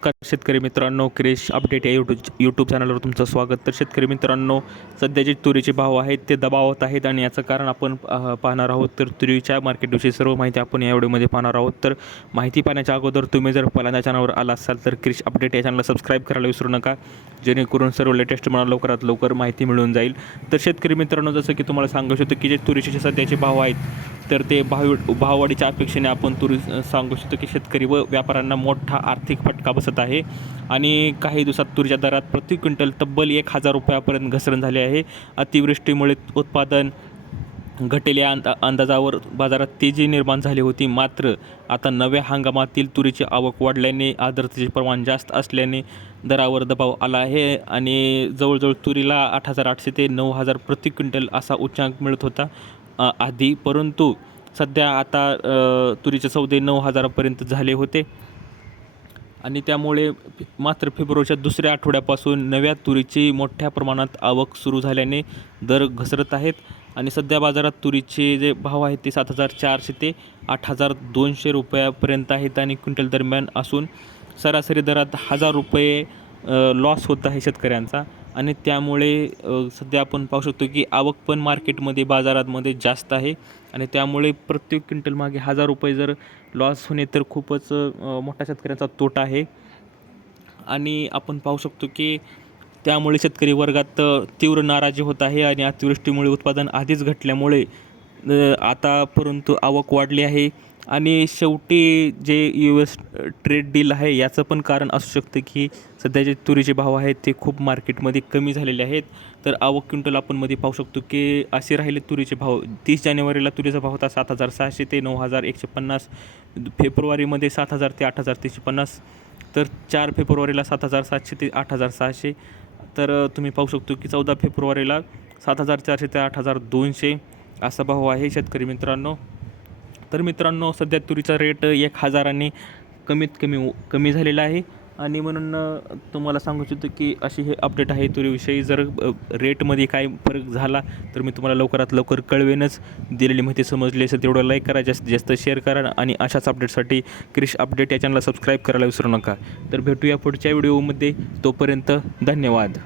शेतकरी मित्रांनो, क्रेश अपडेट या यूट्यूब चॅनलवर तुमचं स्वागत. तर शेतकरी मित्रांनो, सध्या जे तुरीचे भाव आहेत ते दबावत आहेत आणि याचं कारण आपण पाहणार आहोत. तर तुरीच्या मार्केटविषयी सर्व माहिती आपण या व्हिडिओमध्ये पाहणार आहोत. तर माहिती पाहण्याच्या अगोदर तुम्ही जर पहिल्यांदा चॅनलवर आला असाल तर क्रेश अपडेट या चॅनलला सबस्क्राईब करायला विसरू नका, जेणेकरून सर्व लेटेस्ट मला लवकरात लवकर माहिती मिळून जाईल. तर शेतकरी मित्रांनो, जसं की तुम्हाला सांगू शकतो की जे तुरीचे सध्याचे भाव आहेत तर ते भाववाढीच्या अपेक्षेने आपण तुरी सांगू शकतो की शेतकरी व व्यापाऱ्यांना मोठा आर्थिक फटका बसत आहे आणि काही दिवसात तुरीच्या दरात प्रति क्विंटल तब्बल 1,000 रुपयापर्यंत घसरण झाली आहे. अतिवृष्टीमुळे उत्पादन घटेल या अंदाजावर बाजारात तेजी निर्माण झाली होती. मात्र आता नव्या हंगामातील तुरीची आवक वाढल्याने आर्द्रतेचे प्रमाण जास्त असल्याने दरावर दबाव आला आहे आणि जवळजवळ तुरीला 8,800 ते 9,000 प्रति क्विंटल असा उच्चांक मिळत होता आधी, परंतु सध्या आता तुरीचे सौदे 9,000पर्यंत झाले होते आणि त्यामुळे मात्र फेब्रुवारीच्या दुसऱ्या आठवड्यापासून नव्या तुरीची मोठ्या प्रमाणात आवक सुरू झाल्याने दर घसरत आहेत आणि सध्या बाजारात तुरीचे जे भाव आहेत ते 7,400 ते 8,200 रुपयापर्यंत आहेत आणि क्विंटल दरम्यान असून सरासरी दरात 1,000 रुपये लॉस होत आहे शेतकऱ्यांचा आणि त्यामुळे सध्या आपण पाहू शकतो की आवक पण मार्केटमध्ये बाजारामध्ये जास्त आहे आणि त्यामुळे प्रत्येक क्विंटल मागे 1,000 रुपये जर लॉस होणे तर खूपच मोठा शेतकऱ्यांचा तोटा आहे आणि आपण पाहू शकतो की त्यामुळे शेतकरी वर्गात तीव्र नाराजी होत आहे आणि अतिवृष्टीमुळे उत्पादन आधीच घटल्यामुळे आता परंतु आवक वाढली आहे आणि शेवटी जे US ट्रेड डील आहे याचं पण कारण असू शकतं की सध्या जे तुरीचे भाव आहेत ते खूप मार्केटमध्ये कमी झालेले आहेत. तर आवक क्विंटल आपण मध्ये पाहू शकतो की असे राहिले तुरीचे भाव. 30 जानेवारीला तुरीचा भाव होता 7,600 ते 9,150, फेब्रुवारीमध्ये 7,000 ते 8,350, तर 4 फेब्रुवारीला 7,700 ते 8,600, तर तुम्ही पाहू शकतो की 14 फेब्रुवारीला 7,400 ते 8,200 असा भाव आहे शेतकरी मित्रांनो. तर मित्रांनो, सध्या तुरीचा रेट 1,000ने कमी झालेला आहे आणि म्हणून तुम्हाला सांगू इच्छितो की अशी हे अपडेट आहे तुरीविषयी. जर रेटमध्ये काय फरक झाला तर मी तुम्हाला लवकरात लवकर कळवेनच. दिलेली माहिती समजली असेल तेवढं लाईक करा, जास्तीत जास्त शेअर करा आणि अशाच अपडेटसाठी क्रिश अपडेट या चॅनलला सबस्क्राईब करायला विसरू नका. तर भेटूया पुढच्या व्हिडिओमध्ये, तोपर्यंत धन्यवाद.